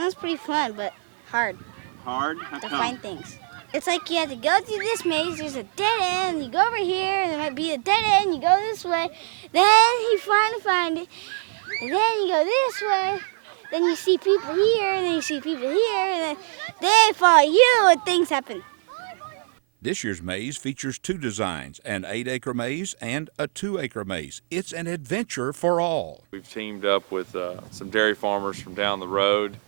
Sounds pretty fun, but hard Hard? How to come? find things. It's like you have to go through this maze, there's a dead end, you go over here, and there might be a dead end, you go this way, then you finally find it, and then you go this way, then you see people here, and then you see people here, and then they follow you, and things happen. This year's maze features 2 designs, an 8-acre maze and a 2-acre maze. It's an adventure for all. We've teamed up with some dairy farmers from down the road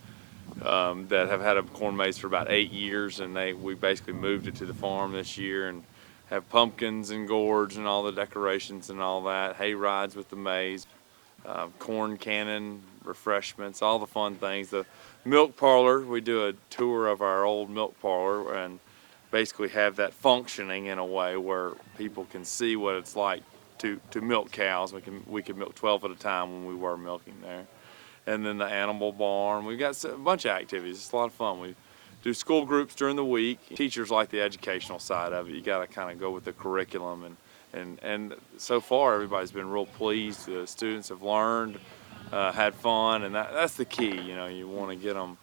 that have had a corn maze for about 8 years, and we basically moved it to the farm this year and have pumpkins and gourds and all the decorations and all that, hay rides with the maze, corn cannon, refreshments, all the fun things. The milk parlor, we do a tour of our old milk parlor and basically have that functioning in a way where people can see what it's like to milk cows. We can milk 12 at a time when we were milking there. And then the animal barn. We've got a bunch of activities. It's a lot of fun. We do school groups during the week. Teachers like the educational side of it. You got to kind of go with the curriculum, and so far everybody's been real pleased. The students have learned, had fun, and that's the key. You know, you want to get them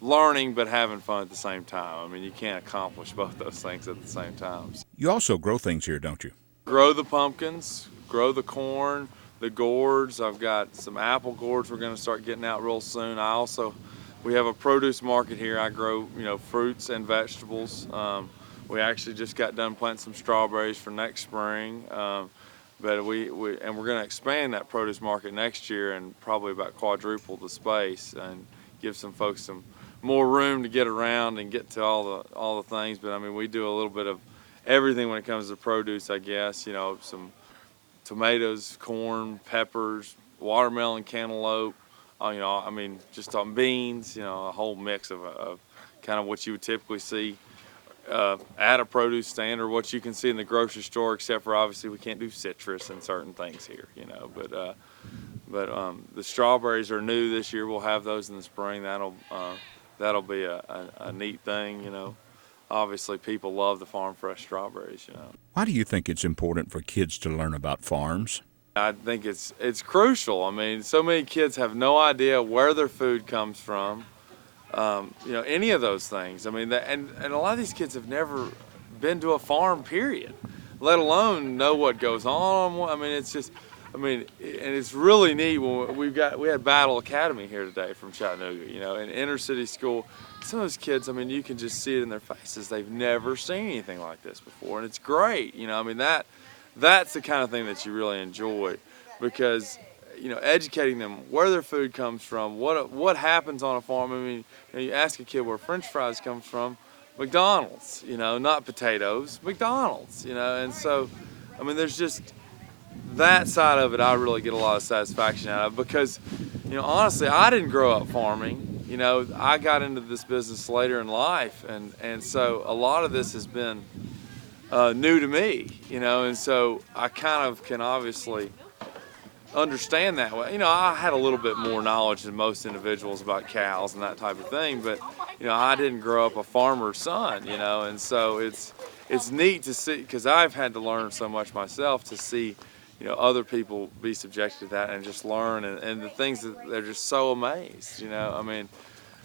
learning but having fun at the same time. I mean, you can't accomplish both those things at the same time. You also grow things here, don't you? Grow the pumpkins, grow the corn, the gourds. I've got some apple gourds we're going to start getting out real soon. We have a produce market here. I grow, fruits and vegetables. We actually just got done planting some strawberries for next spring. But we're going to expand that produce market next year and probably about quadruple the space and give some folks some more room to get around and get to all the things. But I mean, we do a little bit of everything when it comes to produce, I guess. Some tomatoes, corn, peppers, watermelon, cantaloupe. Just on beans. A whole mix of kind of what you would typically see at a produce stand or what you can see in the grocery store. Except for obviously we can't do citrus and certain things here. But the strawberries are new this year. We'll have those in the spring. That'll be a neat thing, Obviously, people love the farm fresh strawberries, Why do you think it's important for kids to learn about farms? I think it's crucial. I mean, so many kids have no idea where their food comes from, any of those things. I mean, and a lot of these kids have never been to a farm, period, let alone know what goes on. I mean, and it's really neat when we had Battle Academy here today from Chattanooga, an inner city school. Some of those kids, you can just see it in their faces. They've never seen anything like this before, and it's great. That's the kind of thing that you really enjoy because, educating them where their food comes from, what happens on a farm. I mean, you ask a kid where French fries come from, McDonald's, not potatoes, McDonald's, and so, there's just that side of it I really get a lot of satisfaction out of because, honestly, I didn't grow up farming. I got into this business later in life, and so a lot of this has been new to me, and so I kind of can obviously understand that way. I had a little bit more knowledge than most individuals about cows and that type of thing, but, I didn't grow up a farmer's son, and so it's neat to see, because I've had to learn so much myself to see, other people be subjected to that and just learn and the things that they're just so amazed,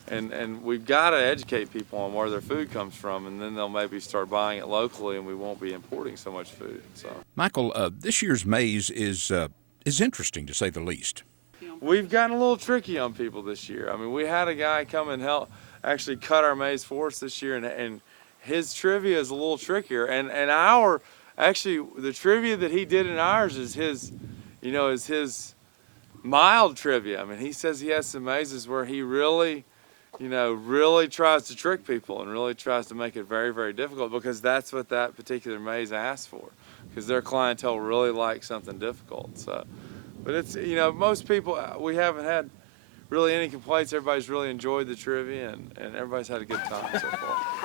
and we've got to educate people on where their food comes from, and then they'll maybe start buying it locally and we won't be importing so much food. So, Michael, this year's maze is interesting to say the least. We've gotten a little tricky on people this year. We had a guy come and actually cut our maze for us this year, and his trivia is a little trickier, and the trivia that he did in ours is his mild trivia. He says he has some mazes where he really tries to trick people and really tries to make it very, very difficult because that's what that particular maze asks for, because their clientele really likes something difficult. So, but it's, most people, we haven't had really any complaints. Everybody's really enjoyed the trivia and everybody's had a good time so far.